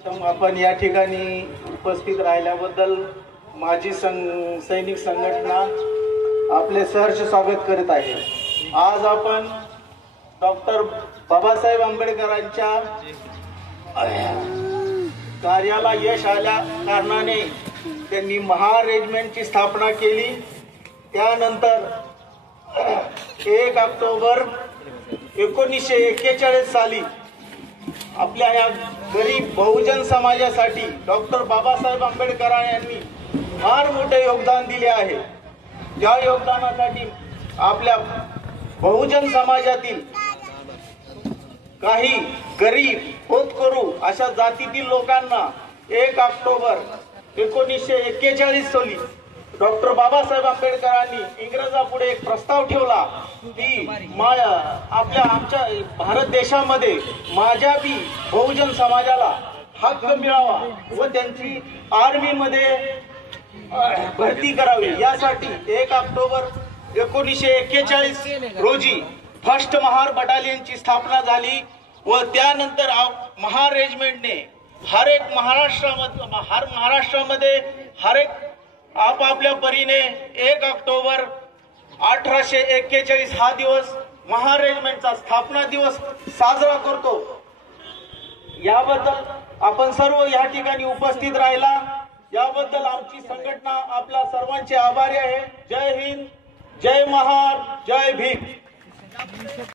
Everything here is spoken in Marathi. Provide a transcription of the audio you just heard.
आपण या ठिकाणी उपस्थित राहिल्याबद्दल माजी सैनिक संघटना आपले सहर्ष स्वागत करीत आहे। आज आपण डॉक्टर बाबासाहेब आंबेडकरांच्या कार्याला यश आल्या कारणाने त्यांनी महार रेजिमेंटची स्थापना केली। त्यानंतर 1 ऑक्टोबर 1941 साली आपल्या या गरीब बहुजन समाजासाठी डॉक्टर बाबासाहेब आंबेडकर यांनी फार मोठे योगदान दिले आहे। ज्या योगदानासाठी आपल्या बहुजन समाजातील काही गरीब होतकरू अशा जातीतील लोकांना 1 ऑक्टोबर 1941 साली डॉक्टर बाबासाहेब आंबेडकरांनी इंग्रजापुढे एक प्रस्ताव ठेवला की आमच्या भारत देशामध्ये माझ्या बी बहुजन समाजाला हक्क मिळावा व त्यांची आर्मी मध्ये भरती करावी। यासाठी 1 ऑक्टोबर 1941 रोजी फर्स्ट महार बटालियनची स्थापना झाली व त्यानंतर महार रेजिमेंटने हर महाराष्ट्रामध्ये हर एक आपापल्या परीने 1 ऑक्टोबर 1841 हा दिवस महार रेजिमेंटचा स्थापना दिवस साजरा करतो। याबद्दल आपण सर्व या ठिकाणी उपस्थित राहिला याबद्दल आमची संघटना आपल्या सर्वांचे आभारी आहे। जय हिंद, जय महार, जय भीम।